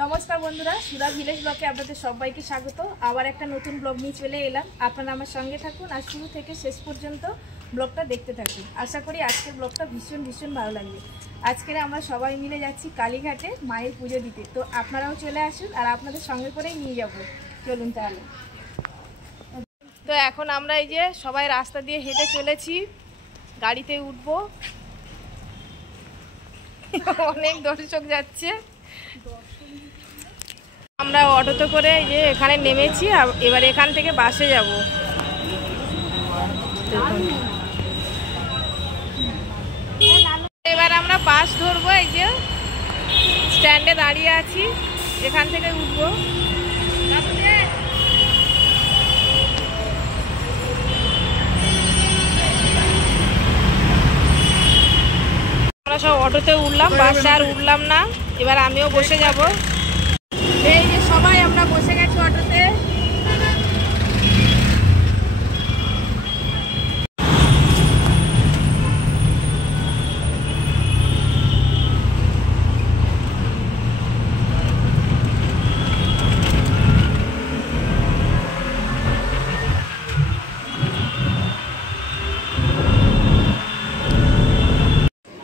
নমস্কার বন্ধুরা, সুধা ভিলেজ ব্লগে আপনাদের সবাইকে স্বাগত। আবার একটা নতুন ব্লগ নিয়ে চলে এলাম। আপনারা আমার সঙ্গে থাকুন আর শুরু থেকে শেষ পর্যন্ত ব্লগটা দেখতে থাকুন। আশা করি আজকের ব্লগটা ভীষণ ভালো লাগবে। আজকের আমরা সবাই মিলে যাচ্ছি কালীঘাটে মায়ের পুজো দিতে। তো আপনারাও চলে আসুন আর আপনাদের সঙ্গে করেই নিয়ে যাব। চলুন তাহলে। তো এখন আমরা এই যে সবাই রাস্তা দিয়ে হেঁটে চলেছি, গাড়িতে উঠবো। অনেক দর্শক যাচ্ছে। আমরা অটোতে করে এই যে এখানে নেমেছি, এবার এখান থেকে বাসে যাব। এবার আমরা বাস ধরবো। এই যে স্ট্যান্ডে দাঁড়িয়ে আছি, এখান থেকে উঠবো। আমরা সব অটোতে উঠলাম, বাসে আর উঠলাম না। এবার আমিও বসে যাব। এই যে সবাই আমরা বসে গেছি অটোতে।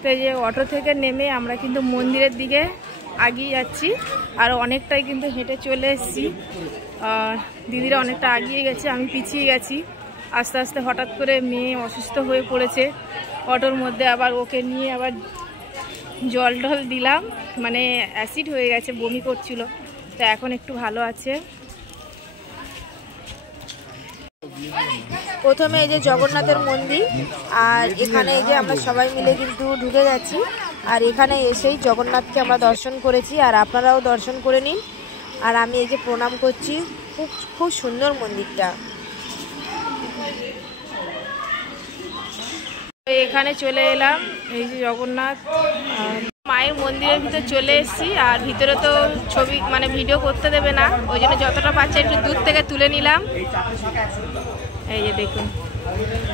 তো এই যে অটো থেকে নেমে আমরা কিন্তু মন্দিরের দিকে আগিয়ে যাচ্ছি। আর অনেকটাই কিন্তু হেঁটে চলে এসেছি। দিদিরা অনেকটা আগিয়ে গেছে, আমি পিছিয়ে গেছি। আস্তে আস্তে হঠাৎ করে মেয়ে অসুস্থ হয়ে পড়েছে অটোর মধ্যে। আবার ওকে নিয়ে আবার জল টল দিলাম, মানে অ্যাসিড হয়ে গেছে, বমি করছিল। তো এখন একটু ভালো আছে। প্রথমে এই যে জগন্নাথের মন্দির, আর এখানে এই যে আমরা সবাই মিলে কিন্তু ঢুকে গেছি। আর এখানে এসেই জগন্নাথকে আমরা দর্শন করেছি, আর আপনারাও দর্শন করে নিন। আর আমি এই যে প্রণাম করছি। খুব সুন্দর মন্দিরটা। এখানে চলে এলাম, এই যে জগন্নাথ মায়ের মন্দিরের ভিতরে চলে এসেছি। আর ভিতরে তো ছবি মানে ভিডিও করতে দেবে না, ওই জন্য যতটা পাচ্ছি একটু দূর থেকে তুলে নিলাম। এই যে দেখুন,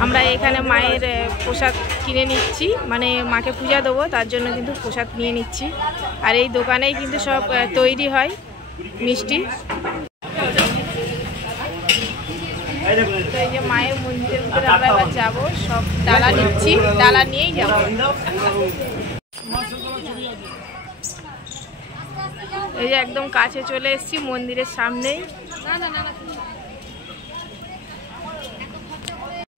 আমরা এখানে মায়ের প্রসাদ কিনে নিচ্ছি, মানে মাকে পূজা দেবো, তার জন্য কিন্তু প্রসাদ নিয়ে নিচ্ছি। আর এই দোকানেই কিন্তু সব তৈরি হয় মিষ্টি। তো এই যে মায়ের মন্দিরের ভিতরে আমরা এবার যাবো, সব ডালা নিচ্ছি, ডালা নিয়েই যাবো। এই যে একদম কাছে চলে এসেছি, মন্দিরের সামনেই।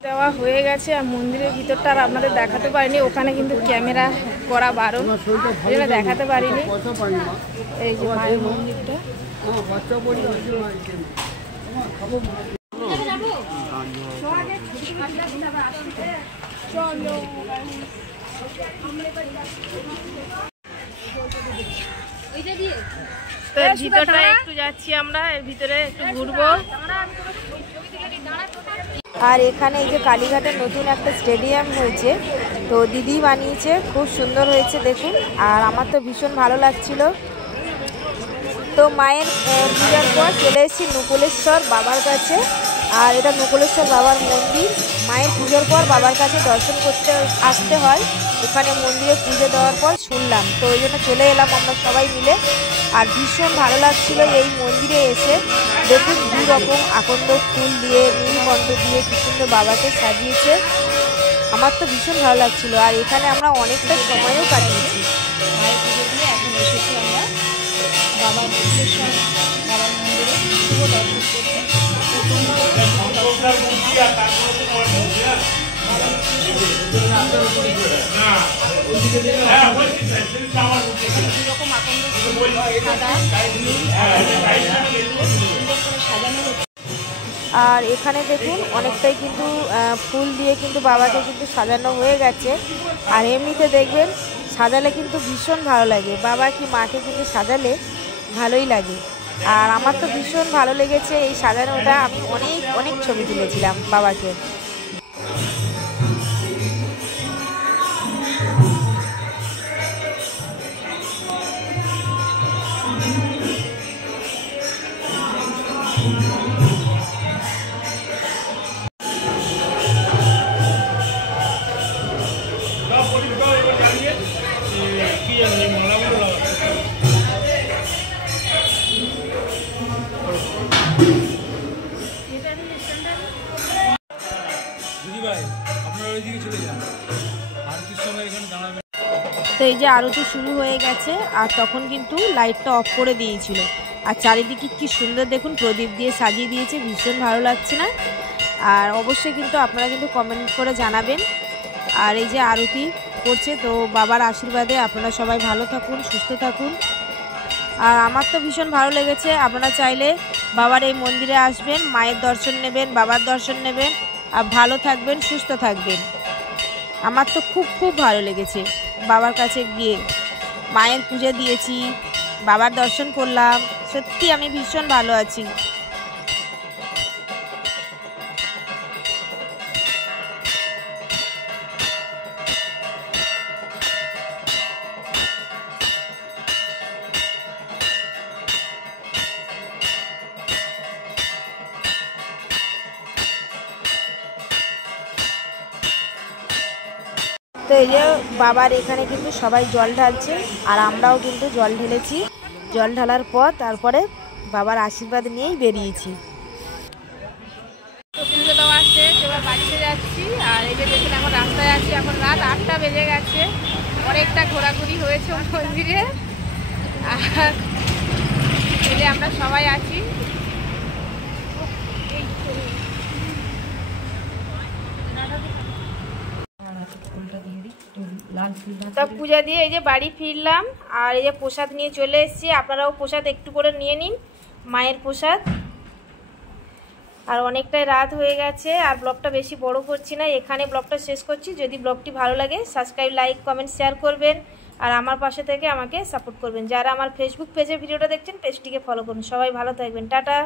দেওয়া হয়ে গেছে। আর মন্দিরের ভিতরটা আর আপনাদের দেখাতে পারিনি, ওখানে কিন্তু ক্যামেরা করা বারণ, যেটা দেখাতে পারিনি। এই যে মায়ের মন্দিরটা। ভিতরটা একটু যাচ্ছি আমরা, এর ভিতরে একটু ঘুরবো। আর এখানে এই যে কালীঘাটের নতুন একটা স্টেডিয়াম হয়েছে, তো দিদি বানিয়েছে, খুব সুন্দর হয়েছে দেখুন। আর আমার তো ভীষণ ভালো লাগছিল। তো মায়ের পূজার পর চলে এসেছি নকুলেশ্বর বাবার কাছে। আর এটা নকুলেশ্বর বাবার মন্দির। মায়ের পুজোর পর বাবার কাছে দর্শন করতে আসতে হয়, এখানে মন্দিরে পুজো দেওয়ার পর শুনলাম, তো ওই জন্য চলে এলাম আমরা সবাই মিলে। আর ভীষণ ভালো লাগছিল এই মন্দিরে এসে। দেখুন দু রকম আকন্দ ফুল দিয়ে, নীলকণ্ঠ দিয়ে কি সুন্দর বাবাকে সাজিয়েছে। আমার তো ভীষণ ভালো লাগছিল। আর এখানে আমরা অনেকটা সময়ও কাটিয়েছি। মায়ের পুজো দিয়ে এখন এসেছি আমরা বাবার নকুলেশ্বর বাবার মন্দিরে শুভ দর্শন করতে। আর এখানে দেখুন অনেকটাই কিন্তু ফুল দিয়ে কিন্তু বাবাকে কিন্তু সাজানো হয়ে গেছে। আর এমনিতে দেখবেন সাজালে কিন্তু ভীষণ ভালো লাগে, বাবা কি মাকে কিন্তু সাজালে ভালোই লাগে। আর আমার তো ভীষণ ভালো লেগেছে এই সাজানোটা। আমি অনেক ছবি তুলেছিলাম বাবাকে। এই যে আরতি শুরু হয়ে গেছে আর তখন কিন্তু লাইটটা অফ করে দিয়েছিল। আর চারিদিকে কি সুন্দর দেখুন প্রদীপ দিয়ে সাজিয়ে দিয়েছে, ভীষণ ভালো লাগছে না? আর অবশ্যই কিন্তু আপনারা কিন্তু কমেন্ট করে জানাবেন। আর এই যে আরতি করছে, তো বাবার আশীর্বাদে আপনারা সবাই ভালো থাকুন, সুস্থ থাকুন। আর আমার তো ভীষণ ভালো লেগেছে। আপনারা চাইলে বাবার এই মন্দিরে আসবেন, মায়ের দর্শন নেবেন, বাবার দর্শন নেবেন, আর ভালো থাকবেন, সুস্থ থাকবেন। আমার তো খুব খুব ভালো লেগেছে বাবার কাছে গিয়ে। মায়ের পুজো দিয়েছি, বাবার দর্শন করলাম, সত্যি আমি ভীষণ ভালো আছি। তো এই যে বাবার এখানে কিন্তু সবাই জল ঢালছে, আর আমরাও কিন্তু জল ঢেলেছি। জল ঢালার পর তারপরে বাবার আশীর্বাদ নিয়েই বেরিয়েছি। তো পুজো দেওয়া আসছে, এবার বাড়িতে যাচ্ছি। আর এই যে দেখুন এখন রাস্তায় আছি, এখন রাত 8টা বেজে গেছে। অনেকটা ঘোরাঘুরি হয়েছে মন্দিরে। আর এই যে আমরা সবাই আছি। তা পূজা দিয়ে এই যে বাড়ি ফিরলাম, আর এই যে প্রসাদ নিয়ে চলে এসেছি। আপনারাও প্রসাদ একটু করে নিয়ে নিন, মায়ের প্রসাদ। আর অনেকটাই রাত হয়ে গেছে, আর ব্লগটা বেশি বড় করছি না, এখানে ব্লগটা শেষ করছি। যদি ব্লগটি ভালো লাগে সাবস্ক্রাইব, লাইক, কমেন্ট, শেয়ার করবেন। আর আমার পাশে থেকে আমাকে সাপোর্ট করবেন। যারা আমার ফেসবুক পেজে ভিডিওটা দেখছেন পেজটিকে ফলো করুন। সবাই ভালো থাকবেন, টাটা।